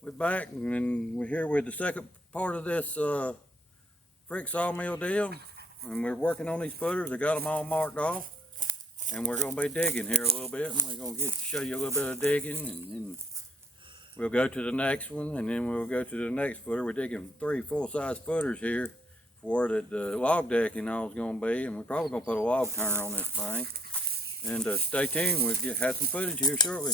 We're back and we're here with the second part of this frick sawmill deal, and we're working on these footers. I got them all marked off, and we're going to be digging here a little bit, and we're going to show you a little bit of digging, and then we'll go to the next one, and then we'll go to the next footer. We're digging 3 full-size footers here for where the log decking all is going to be, and we're probably going to put a log turner on this thing. And stay tuned, we'll have some footage here shortly.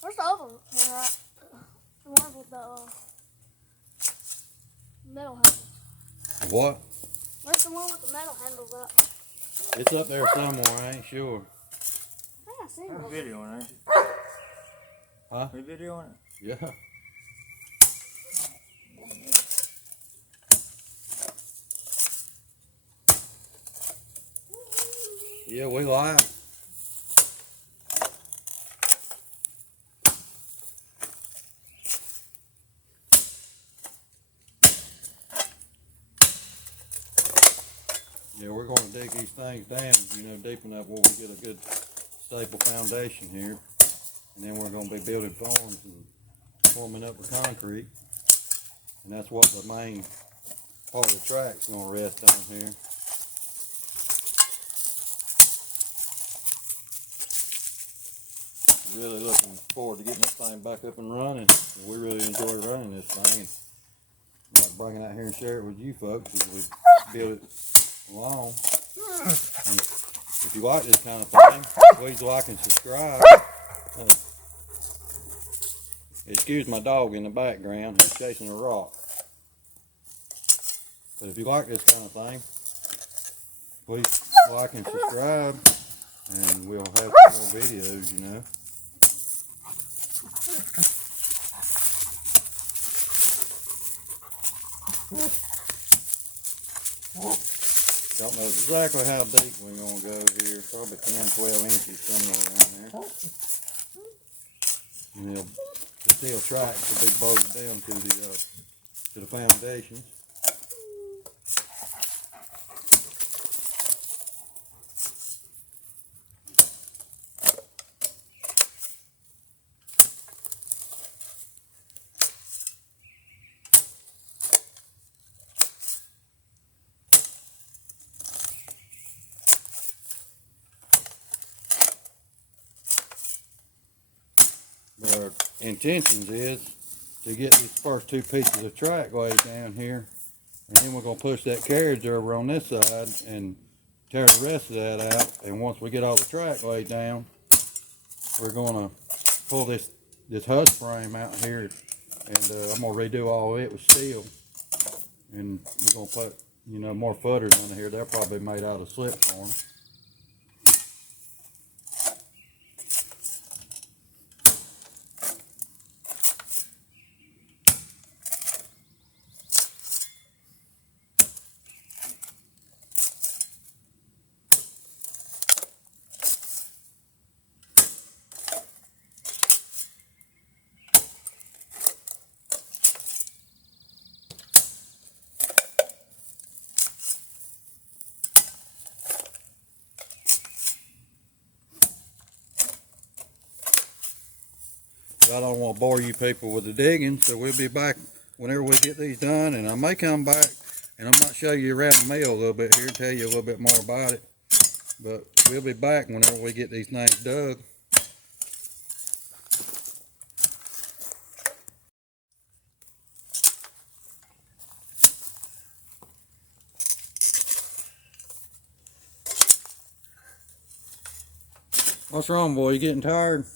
Where's the other one? The one with the metal handles. What? Where's the one with the metal handles at? It's up there somewhere, I ain't sure. I think I seen I'm it. videoing it. Huh? Are you videoing it? Yeah. Yeah, we live. Yeah, we're going to dig these things down, deep enough where we get a good staple foundation here. And then we're going to be building forms and forming up the concrete. And that's what the main part of the track's going to rest on here. Really looking forward to getting this thing back up and running. We really enjoy running this thing, and I'd like to bring it out here and share it with you folks as we build it along. And if you like this kind of thing, please like and subscribe. Excuse my dog in the background, he's chasing a rock. But if you like this kind of thing, please like and subscribe, and we'll have some more videos, Don't know exactly how deep we're going to go here. Probably 10-12 inches, somewhere around there. And the steel tracks will be bolted down to the foundations. But our intentions is to get these first 2 pieces of track laid down here, and then we're going to push that carriage over on this side and tear the rest of that out. And once we get all the track laid down, we're going to pull this husk frame out here, and I'm going to redo all of it with steel, and we're going to put more footers on here. They're probably made out of slipform. I don't want to bore you people with the digging, so we'll be back whenever we get these done. And I may come back and I might show you around the mill a little bit here, tell you a little bit more about it. But we'll be back whenever we get these things dug. What's wrong, boy? You getting tired?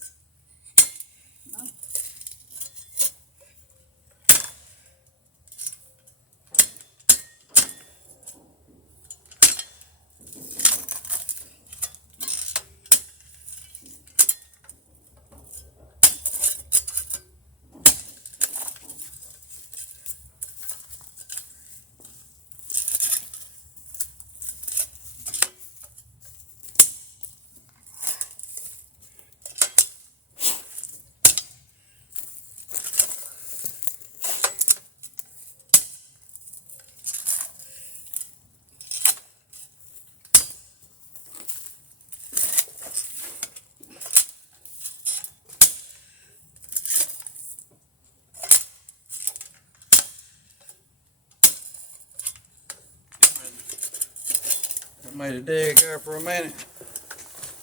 made a dig there for a minute.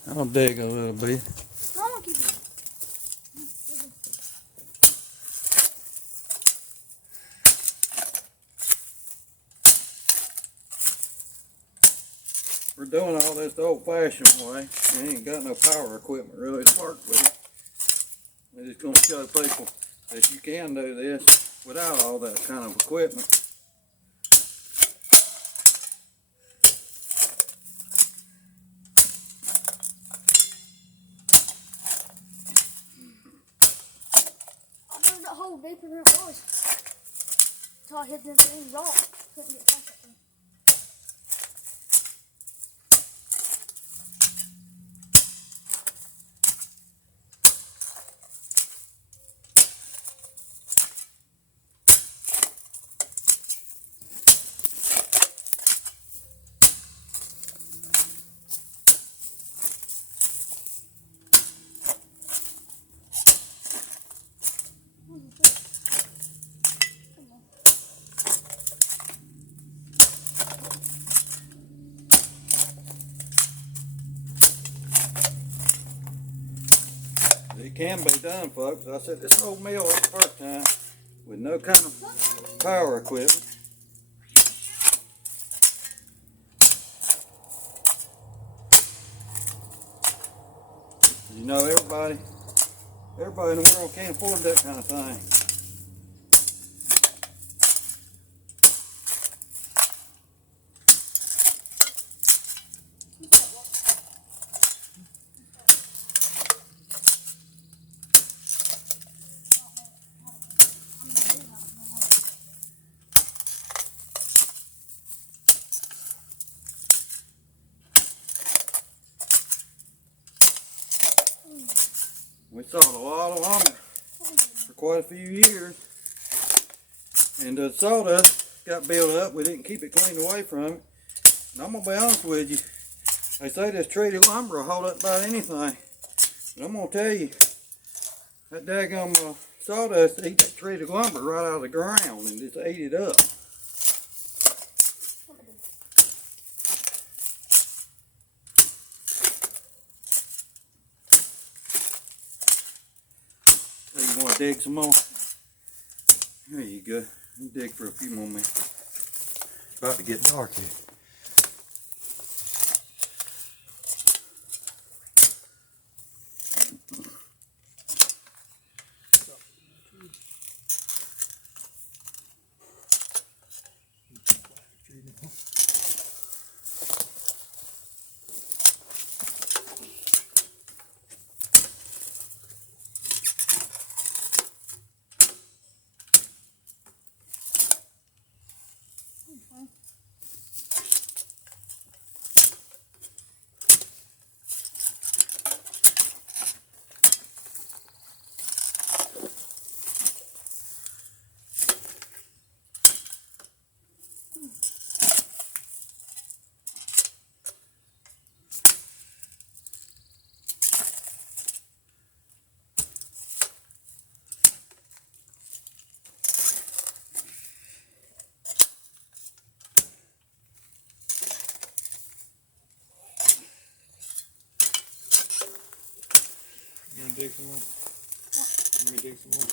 I'll dig a little bit. I want to keep it. We're doing all this the old-fashioned way. We ain't got no power equipment really to work with it. We're just gonna show people that you can do this without all that kind of equipment. I dug that hole deeper than it was. Until I hit them things off. Couldn't get past that thing. It can be done, folks. I set this old mill up the first time with no kind of power equipment. You know, everybody in the world can't afford that kind of thing. We sawed a lot of lumber for quite a few years, and the sawdust got built up. We didn't keep it cleaned away from it. And I'm gonna be honest with you, they say this treated lumber will hold up about anything. But I'm gonna tell you, that daggum sawdust eat that treated lumber right out of the ground and just ate it up. You want to dig some more? There you go. You dig for a few more minutes. It's about to get dark here. Dig some more. Let me dig some more.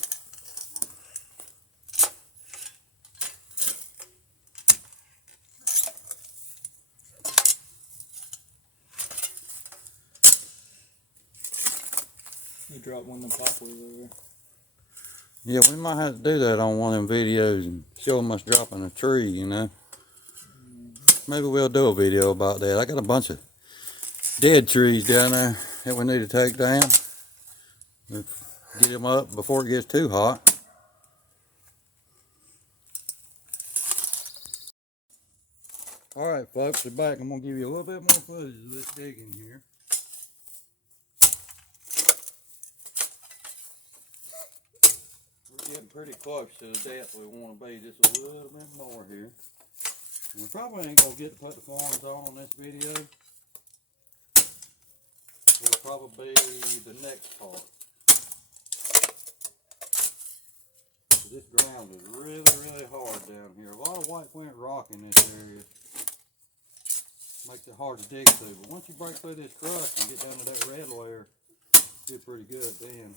You drop one of the poplards over there. Yeah, we might have to do that on one of them videos and show them us dropping a tree, you know. Maybe we'll do a video about that. I got a bunch of dead trees down there that we need to take down. Get them up before it gets too hot. Alright folks, we're back. I'm going to give you a little bit more footage of this digging here. We're getting pretty close to the depth we want to be, just a little bit more here. We probably ain't going to get to put the forms on this video. It'll probably be the next part. This ground is really, really hard down here. A lot of white flint rock in this area. makes it hard to dig through. But once you break through this crust and get down to that red layer, you're pretty good then.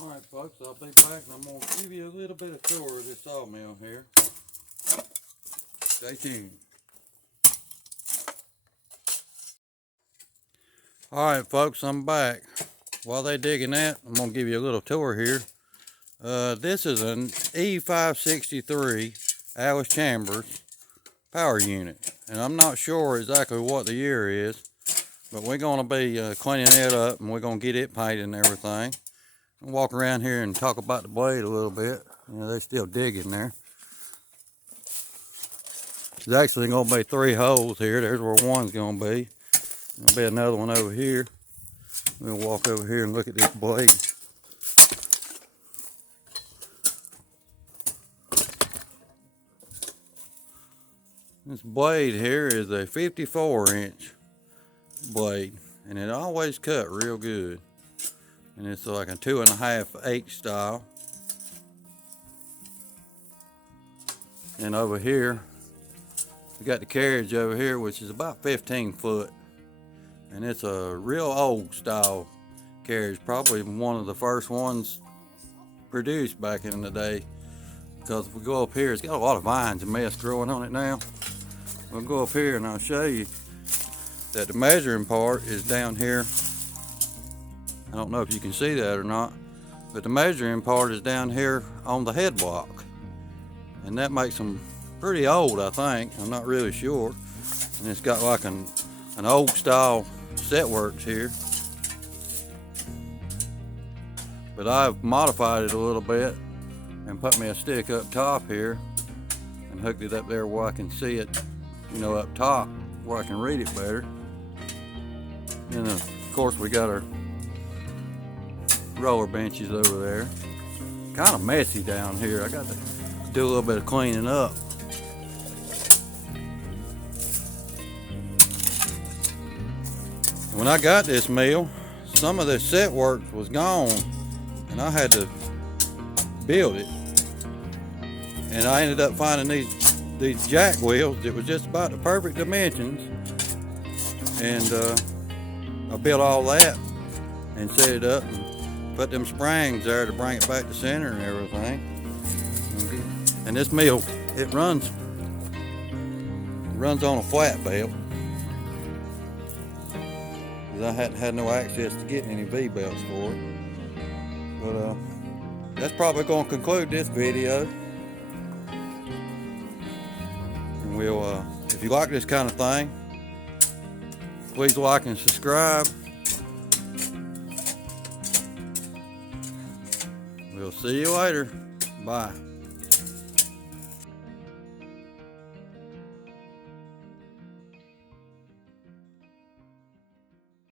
Alright folks, I'll be back and I'm going to give you a little bit of tour of this sawmill here. Stay tuned. Alright folks, I'm back. While they're digging that, I'm going to give you a little tour here. This is an E563 Alice Chambers power unit. And I'm not sure exactly what the year is, but we're going to be cleaning it up and we're going to get it painted and everything. I'll walk around here and talk about the blade a little bit. You know, they're still digging there. There's actually going to be 3 holes here. There's where one's going to be. There'll be another one over here. We'll walk over here and look at this blade. This blade here is a 54-inch blade, and it always cut real good. And it's like a 2.5H style. And over here, we got the carriage over here, which is about 15 foot. And it's a real old style carriage, probably one of the first ones produced back in the day. Because if we go up here, it's got a lot of vines and mess growing on it now. We'll go up here and I'll show you that the measuring part is down here. I don't know if you can see that or not, but the measuring part is down here on the head block. And that makes them pretty old, I think. I'm not really sure. And it's got like an old style set works here. But I've modified it a little bit and put me a stick up top here and hooked it up there where I can see it, you know, up top where I can read it better. And of course we got our roller benches over there. Kind of messy down here. I got to do a little bit of cleaning up. When I got this mill, some of the set works was gone and I had to build it. And I ended up finding these jack wheels that was just about the perfect dimensions. And I built all that and set it up and put them springs there to bring it back to center and everything. And this mill, it runs on a flat belt. I hadn't had no access to getting any V-belts for it. But that's probably going to conclude this video. And we'll, if you like this kind of thing, please like and subscribe. We'll see you later. Bye.